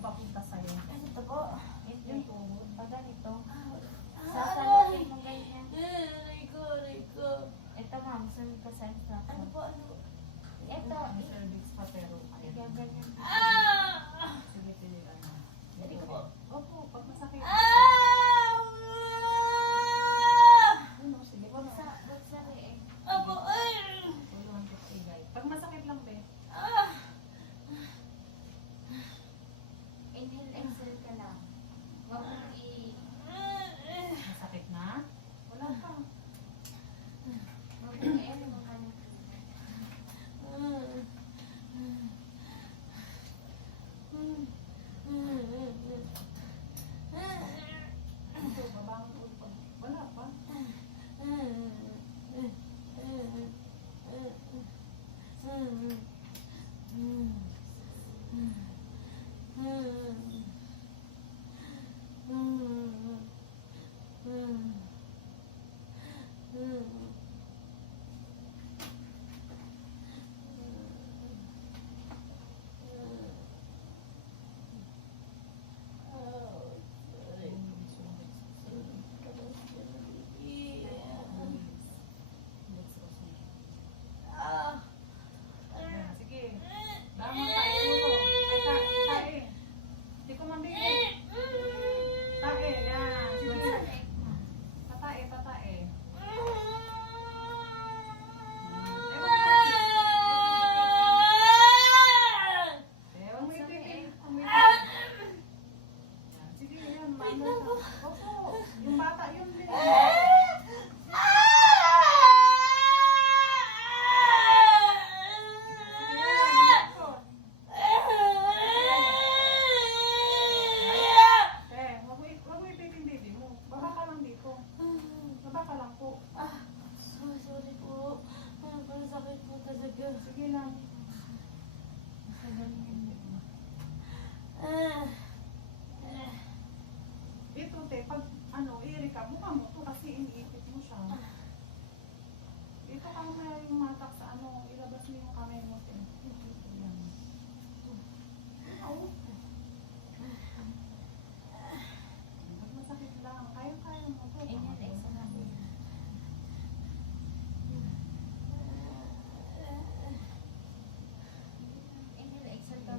Papunta sa'yo. Ano to po? Yung tuhod. Pag ganito, sasalutin mo ganyan. Ito ma'am, sunod ka sa instruction. Ano po? Ano? Ito, May cervix pa pero ayan. igaganyan. Sige, pilihan mo. Hindi ko po. Opo, pag masakit. Ano, sige, Huwag wala. sa eh. Opo. Tulungan ko si Guy. Pag masakit lang, be. Inhale, exhale ka lang. Huwag mong Masakit na? Wala pa. huwag mong mo ka na. Ito, babangon ulit pag wala pa. Ayan, sige. Bangon tayo ulo. Ay, tae. Hindi ko mabigay. Tae, yan. Sige. Patae, patae. Huwag mo ipipil. Yan. Sige, yan. Bangon ka. Opo. Yung bata yun din. Sorry po. Ang sakit po talaga. Sige lang. Ito, te, pag i-recap, mukha mo to kasi iniipit mo siya. Ito ka mamaya yung matak sa ilabas mo yung kamay mo, te. Yan. Au. Pag masakit lang, kaya-kaya mo to. Inhale, exhale lang. Inhale, exhale ka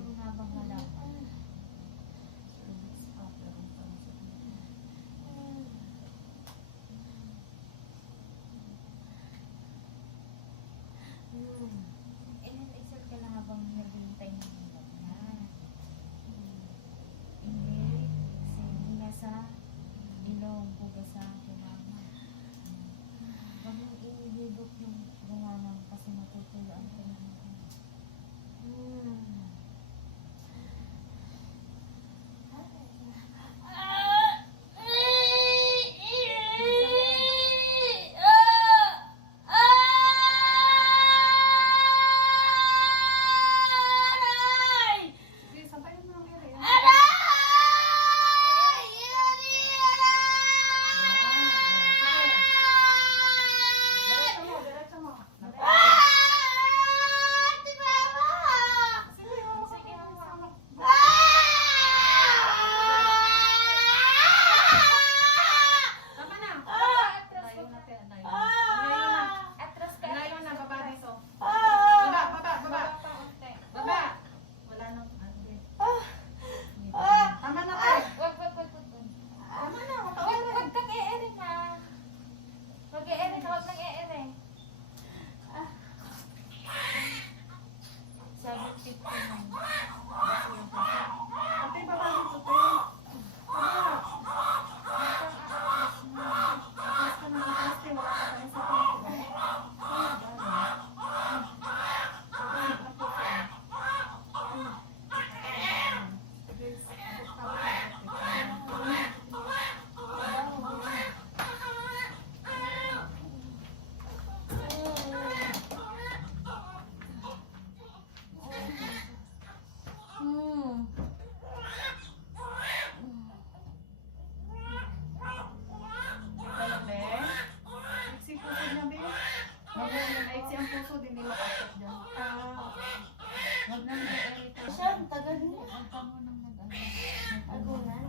Huwag nang mag-irita. Siya, ang tagal niya. Huwag ka munang mag-ano. Agunan.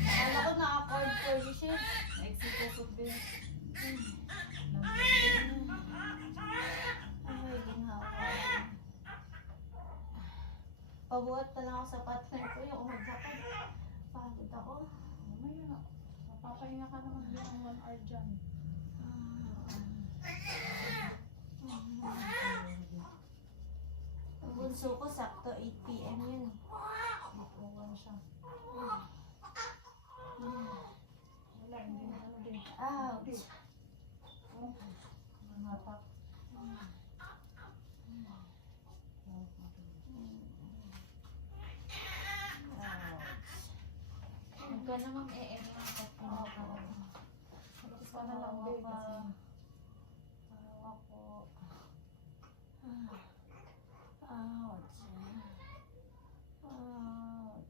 Akala ko naka-card for you siya. Naeksito ko din. Ang magiging hawa. Pabuhat pa lang ako sa partner ko yung umagsakad. Pagod ako. Mamaya, mapapahinga ka naman din ng 1 hour dyan. Ang bunso ko, sakto 8 p.m. yun. Iwan siya. Wala, hindi na ano din. Ouch. Oh, nangatak. Huwag ka namang i-irita. Tapos ka na lang din. kasi Awa ko. Ouch. Ouch.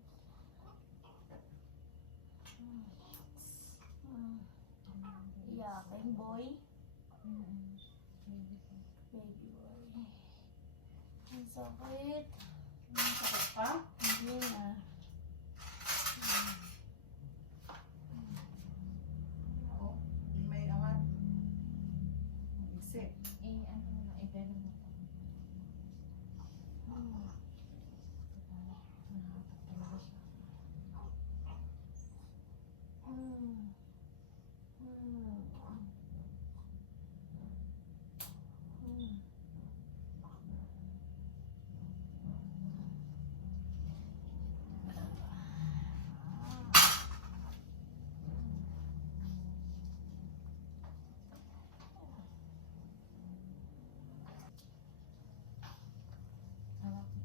Iyakin, boy. Baby boy. Ang sakit. sakit pa? Hindi na. Oo. Hindi may angat. Ang isip. Ano mo na, i-gano mo to. Hawak mo.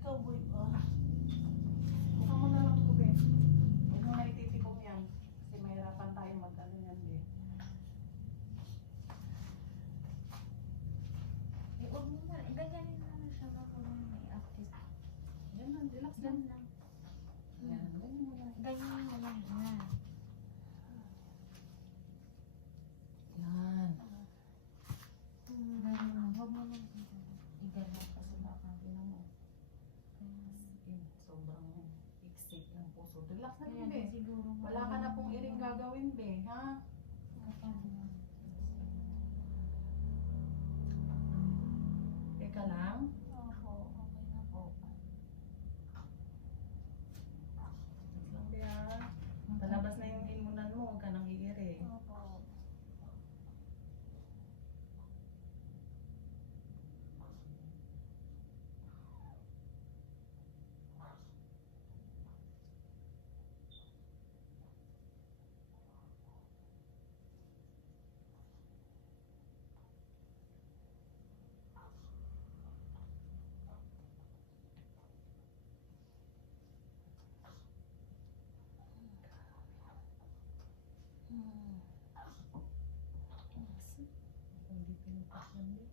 Ikaw, boy ba? Buka mo na lang ito, be. Huwag mo na ititipong yan. Kasi mahirapan tayo mag-ano yan, be. Huwag mo na, ganyanin mo na siya baka may active. Yan lang, relax Yan lang. lang. Yan, ganyan mo lang. Ganyan mo lang na. Yan. Ganyan mo. Huwag mo lang i-gano kasi baka tinan mo. Sobrang iksik ng puso. Relax na Kaya lang, be. din siguro Wala ka na pong iring gagawin, be. Ha? Teka lang. Opo, okay na po. Relax lang, be, ha? Palabas na yung imunan mo. Huwag ka nang iiri. Opo. Hindi pinupas yan, be.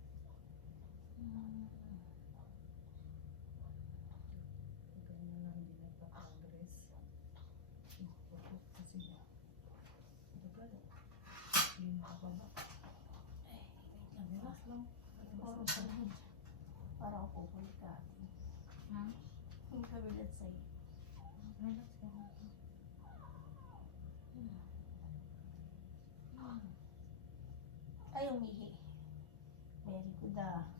Ganyan na hindi nagpa-progress. Pupus kasi niya. Tagal. Hindi makababa. Relax lang. Puro pa rin. Para ako pupulikat. Ha? Yung kabilat sa'yo. Relax ka na. Ay, umihi. Very good ah.